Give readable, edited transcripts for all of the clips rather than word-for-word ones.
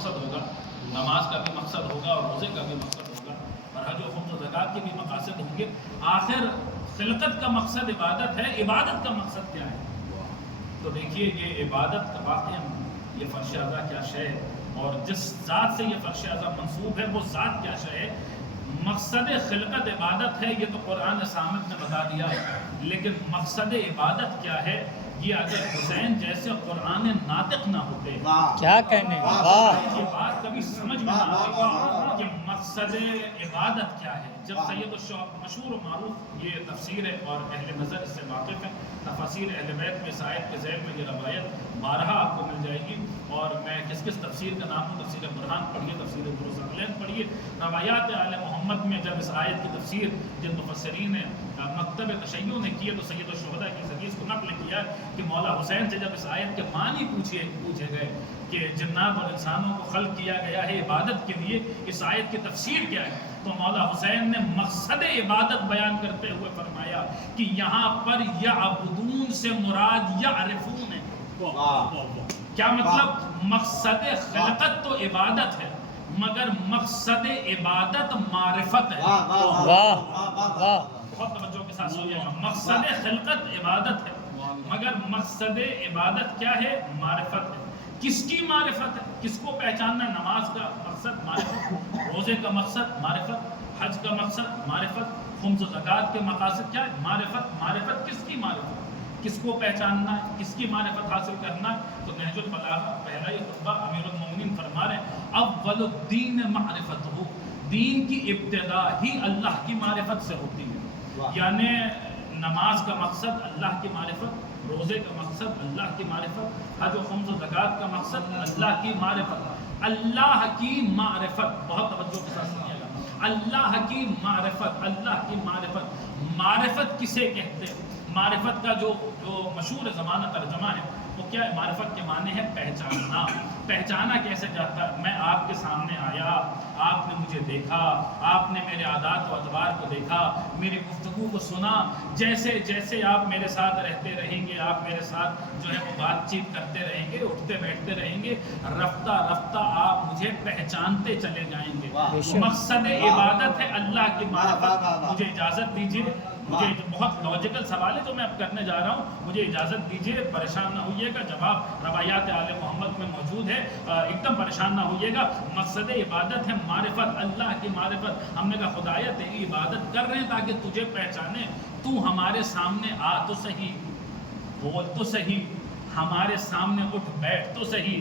مقصد ہوگا، نماز کا بھی مقصد ہوگا اور روزے کا بھی مقصد ہوگا اور حج و خمس و زکوٰۃ کے بھی مقاصد ہوں گے۔ آخر خلقت کا مقصد عبادت ہے، عبادت کا مقصد کیا ہے؟ تو دیکھیے یہ عبادت کا واقعہ یہ فرش اعضاء کیا شے ہے، اور جس ذات سے یہ فرش اعضاء منسوب ہے وہ ذات کیا شے ہے۔ مقصد خلقت عبادت ہے، یہ تو قرآن صامت نے بتا دیا ہے، لیکن مقصد عبادت کیا ہے یہ اگر حسین جیسے قرآن ناطق نہ ہوتے کیا کہنے، واہ یہ بات کبھی سمجھ میں نہ آتی کہ مقصد عبادت کیا ہے۔ جب سید الشعب مشہور و معروف یہ تفسیر ہے اور اہل نظر اس سے واقف ہیں، تفاسیر اہل بیت میں اس آیت کے ذیل میں یہ روایت بارہا آپ کو مل جائے گی، اور میں کس تفسیر کا نام ہوں، تفسیر برہان پڑھیے، تفسیر برزخلین پڑھیے، روایات آل محمد میں جب اس آیت کی تفسیر جن مفسرین نے مکتب تشیع نے کی ہے تو سید الشہداء کی اس حدیث کو نقل کیا ہے کہ مولا حسین سے جب اس آیت کے معنی پوچھے گئے کہ جنات اور انسانوں کو خلق کیا گیا ہے عبادت کے لیے، اس آیت کی تفسیر کیا ہے، تو مولا حسین نے مقصد عبادت بیان کرتے ہوئے فرمایا کہ یہاں پر یعبدون سے مراد یعرفون ہے۔ کیا مطلب؟ مقصد خلقت تو عبادت ہے مگر مقصد عبادت معرفت ہے۔ واہ واہ، بہت توجہ کے ساتھ سنیے گا، مقصد خلقت عبادت ہے مگر مقصد عبادت کیا ہے؟ معرفت ہے۔ کس کی معرفت ہے؟ کس کو پہچاننا؟ نماز کا مقصد معرفت، روزے کا مقصد معرفت، حج کا مقصد معرفت، خمس و زکوٰۃ کے مقاصد کیا ہے؟ معرفت۔ معرفت کس کی معرفت؟ کس کو پہچاننا ہے؟ کس کی معرفت حاصل کرنا ہے؟ تو نہج البلاغہ پہلا یہ خطبہ امیر المومنین فرما رہے ہیں اول الدین معرفت ہو، دین کی ابتدا ہی اللہ کی معرفت سے ہوتی ہے، یعنی نماز کا مقصد اللہ کی معرفت، روزے کا مقصد اللہ کی معرفت، حج و خمس و زکوٰۃ کا مقصد اللہ کی معرفت۔ اللہ کی معرفت، بہت توجہ کے ساتھ سنیے گا، اللہ کی معرفت، اللہ کی معرفت۔ معرفت کسے کہتے ہیں؟ معرفت کا جو مشہور زمانہ ترجمہ ہے وہ کیا ہے؟ معرفت کے معنی ہے پہچاننا۔ پہچانا کیسے جاتا ہے؟ میں آپ کے سامنے آیا، آپ نے مجھے دیکھا، آپ نے میرے عادات و اطوار کو دیکھا، میری گفتگو کو سنا، جیسے جیسے آپ میرے ساتھ رہتے رہیں گے، آپ میرے ساتھ جو ہے وہ بات چیت کرتے رہیں گے، اٹھتے بیٹھتے رہیں گے، رفتہ رفتہ آپ مجھے پہچانتے چلے جائیں گے۔ مقصد عبادت ہے اللہ کی معرفت۔ مجھے اجازت دیجیے، مجھے بہت لاجیکل سوال ہے جو میں اب کرنے جا رہا ہوں، مجھے اجازت دیجیے، پریشان نہ ہوئیے گا، جواب روایات آل محمد میں موجود ہے، ایک دم پریشان نہ ہوئیے گا۔ مقصد عبادت ہے معرفت، اللہ کی معرفت۔ ہم نے کہا خدایا تیری عبادت کر رہے ہیں تاکہ تجھے پہچانے، تو ہمارے سامنے آ تو صحیح، بول تو صحیح، ہمارے سامنے اٹھ بیٹھ تو صحیح،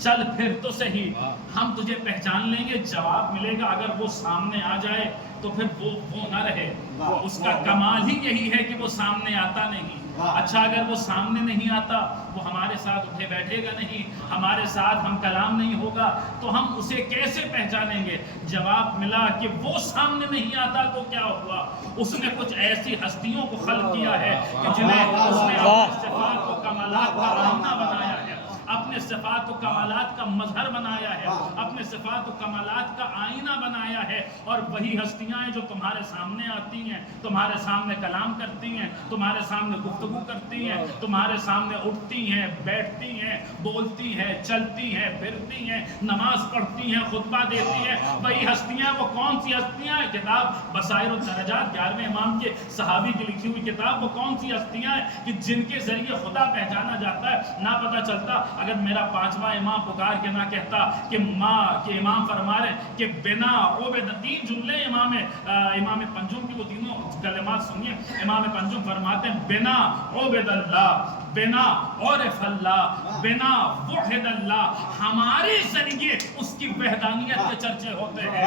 چل پھر تو صحیح، ہم تجھے پہچان لیں گے۔ جواب ملے گا اگر وہ سامنے آ جائے تو پھر وہ نہ رہے، اس کا کمال ہی یہی ہے کہ وہ سامنے آتا نہیں۔ اچھا اگر وہ سامنے نہیں آتا، وہ ہمارے ساتھ اٹھے بیٹھے گا نہیں، ہمارے ساتھ ہم کلام نہیں ہوگا، تو ہم اسے کیسے پہچانیں گے؟ جواب ملا کہ وہ سامنے نہیں آتا تو کیا ہوا؟ اس نے کچھ ایسی ہستیوں کو خلق کیا ہے کہ جنہیں اس نے اپنے صفات و کمالات کا آئینہ بنایا ہے، اپنے صفات و کمالات کا مظہر بنایا ہے، اپنے صفات و کمالات کا آئینہ بنایا ہے، اور وہی ہستیاں ہیں جو تمہارے سامنے آتی ہیں، تمہارے سامنے کلام کرتی ہیں، تمہارے سامنے گفتگو کرتی ہیں، تمہارے سامنے اٹھتی ہیں، بیٹھتی ہیں، بولتی ہیں، چلتی ہیں، پھرتی ہیں، نماز پڑھتی ہیں، خطبہ دیتی ہیں۔ وہی ہستیاں، وہ کون سی ہستیاں ہیں؟ کتاب بصائر الدرجات 11ویں امام کے صحابی کی لکھی ہوئی کتاب، وہ کون سی ہستیاں ہیں کہ جن کے ذریعے خدا پہچانا جاتا ہے؟ نہ پتہ چلتا اگر میرا پانچواں امام پکار کے نہ کہتا کہ امام فرما رہے ہیں کہ بنا عبد، تین جملے امام پنجم کی، وہ تینوں کلمات سنیے، امام پنجم فرماتے ہیں بنا عبد اللہ، بنا عرف اللہ، بنا وحد اللہ، ہمارے ذریعے اس کی وحدانیت کے چرچے ہوتے ہیں۔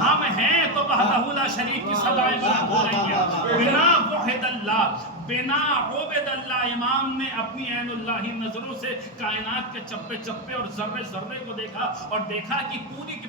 ہم ہیں تو وحدہ لا شریک کی صدائیں بلند ہو رہی ہیں۔ بنا وحد اللہ، بنا عبد اللہ، امام نے اپنی عین اللہ نظروں سے کائنات کے چپے چپے اور ذرے ذرے کو دیکھا، اور دیکھا کہ پوری کی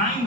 9